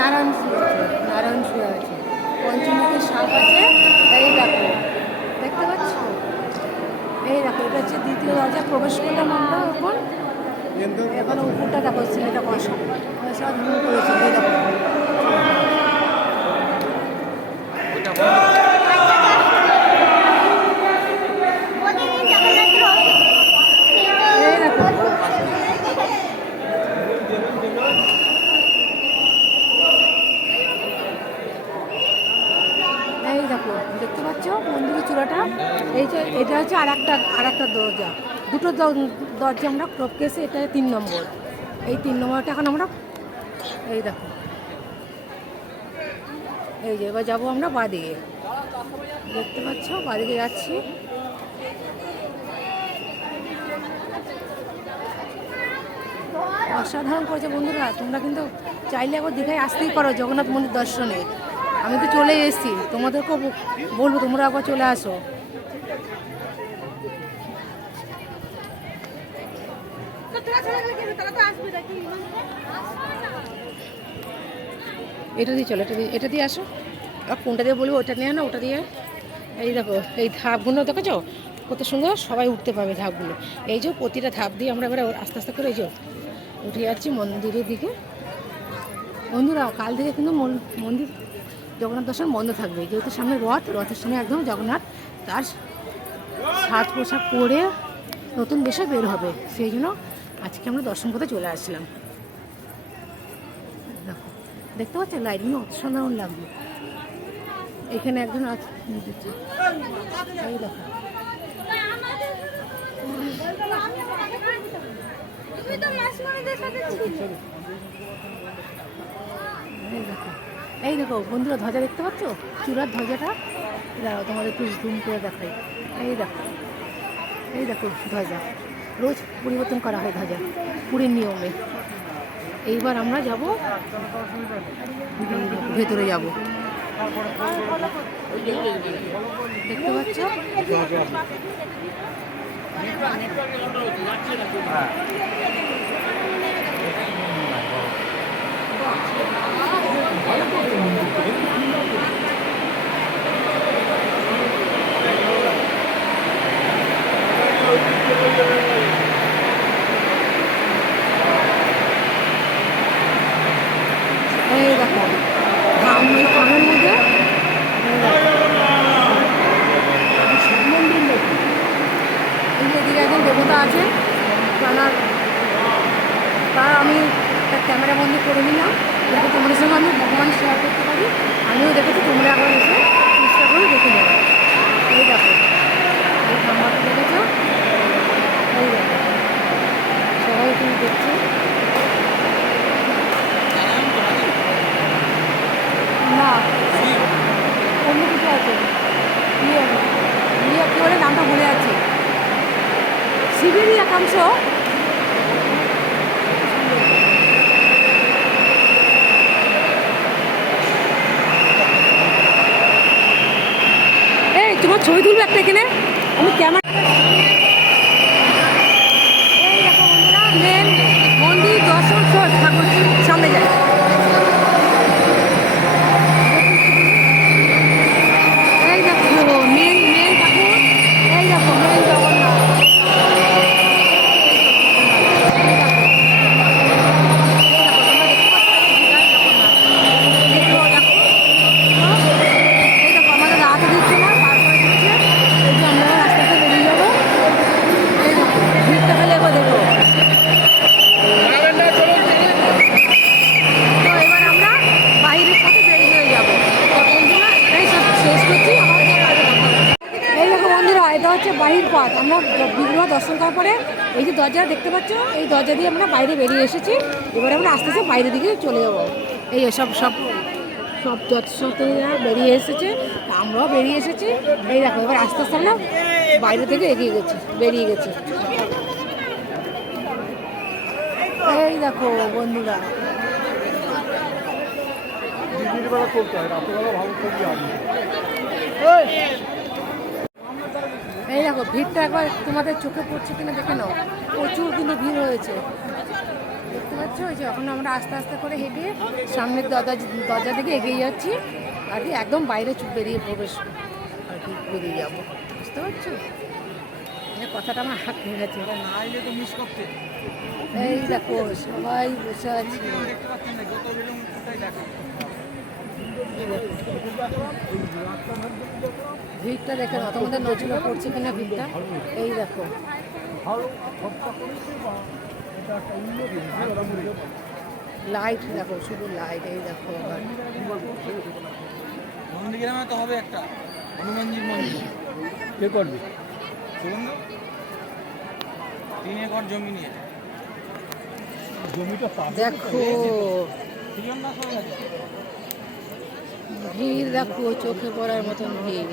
নারায়ণ শুয়ে আছে, পঞ্চমুখী সাপ আছে। এই দেখো, দেখতে পাচ্ছ? এই দেখো, এটা হচ্ছে দ্বিতীয় দরজা। প্রবেশ করলাম আমরা এখন। এখন উপরটা দেখো, ছেলেটা বসা সব করেছে। এই দেখো, এই দেখো, দেখতে পাচ্ছ মন্দিরের চূড়াটা? এই যে এটা হচ্ছে আর একটা দরজা। দুটো দরজা আমরা টপকেছি, এটা 3 নম্বর। এই 3 নম্বরটা এখন আমরা, এই দেখো, এই যে এবার যাবো আমরা বাঁদিকে। দেখতে পাচ্ছ, বাঁদিকে যাচ্ছি। অসাধারণ করেছে বন্ধুরা। তোমরা কিন্তু চাইলে একবার দীঘায় আসতেই পারো জগন্নাথ মন্দির দর্শনে। আমি তো চলে এসেছি, তোমাদেরকেও বলবো তোমরা একবার চলে আসো। এটা দিয়ে চলো, এটা দিয়ে আসো। আর কোনটা দিয়ে বলবো, ওটা নিয়ে না, ওটা দিয়ে। এই দেখো, এই ধাপগুলো দেখেছো কত সুন্দর, সবাই উঠতে পারবে ধাপগুলো। এই যে প্রতিটা ধাপ দিয়ে আমরা এবার আস্তে আস্তে করে এই যে উঠে যাচ্ছি মন্দিরের দিকে। বন্ধুরা, কাল থেকে কিন্তু মন্দির জগন্নাথ দর্শন বন্ধ থাকবে, যেহেতু সামনে রথের সামনে একদম জগন্নাথ তার সাজ পোশাক পরে নতুন বেশে বের হবে। সেই জন্য আজকে আমরা দর্শন করতে চলে আসলাম। দেখো, দেখতে পাচ্ছ লাইটিং অসাধারণ লাগবে। এখানে একজন আছে, এই দেখো, এই দেখো বন্ধুরা, ধ্বজা দেখতে পাচ্ছ? চূড়ার ধ্বজাটা দাঁড়াও, তোমাদের একটু জুম করে দেখাই। এই দেখো, এই দেখো ধ্বজা। রোজ পরিবর্তন করা হয় ধ্বজা, পুরীর নিয়মে। এইবার আমরা যাব ভেতরে, যাব। দেখতে পাচ্ছ? এই দেখো, ধামের মধ্যে এদিকে একজন দেবতা আছে, তার আমি একটা ক্যামেরা বন্দি করে নিলাম, যাতে তোমাদের সঙ্গে আমি ভগবান শেয়ার করতে পারি। আমিও দেখেছি, তোমরা একবার এসে চেষ্টা করে দেখে নেবে। এই দেখো, এই খাম্বাটা দেখেছ? এই দেখো, সবাই তুমি দেখছো। না, অন্য কিছু আছে। ইয়ে কি বলে, নামটা ভুলে যাচ্ছে। শিবেরই একাংশ। এই তোমার ছবি তুলবে একটা এখানে, আমি ক্যামেরা। এই দেখো বন্ধুরা, মেন মন্দির দর্শন ঠাকুর সামনে যায়। এই দেখো মেন ঠাকুর, এই দেখো মেন জগন্নাথ। বাহির পথ, আমরা বিগ্রহ দর্শন করার পরে এই যে দরজা দেখতে পাচ্ছ, এই দরজা দিয়ে আমরা বাইরে বেরিয়ে এসেছি। এবারে আমরা আস্তে আস্তে বাইরের দিকে চলে যাবো। এই সব দর্শকরা বেরিয়ে এসেছে, আমরাও বেরিয়ে এসেছি। এই দেখো, এবার আস্তে আস্তে আমরা বাইরে থেকে বেরিয়ে গেছি। এই দেখো বন্ধুরা, দিনের বেলা চলতে হয়, রাত্রেবেলা ভালো ছবি আসবে। এই দেখো ভিড়টা একবার তোমাদের চোখে পড়ছে কিনা দেখে নাও, প্রচুর কিন্তু ভিড় হয়েছে দেখতে পাচ্ছ। ওই যে এখন আমরা আস্তে আস্তে করে হেঁটে সামনের দরজা দিকে এগিয়ে যাচ্ছি, আর কি একদম বাইরে বেরিয়ে প্রবেশ আর কি বেরিয়ে যাবো, বুঝতে পারছো? মানে কথাটা আমার হাত হয়ে গেছে। না এলে তো মিস করতে। এই দেখো সবাই বসে আছি, দেখতে পাচ্ছেন না, যত বেরোন কোথায় দেখা। ভিড়টা দেখে নাও, তোমাদের নজরে পড়ছে কিনা ভিড়টা। এই দেখো ভালো খরচা করেছে বা এটা একটা উন্নতি হয়েছে, ওরা মনে করে। লাইট দেখো, শুধু লাইট। এই দেখো আবার নন্দীগ্রামে তো হবে একটা হনুমানজির মন্দির। কে করবে? শুনুন, 3 একর জমি নিয়ে জমিটা দেখো ভিড়, দেখো চোখে পড়ার মতন ভিড়।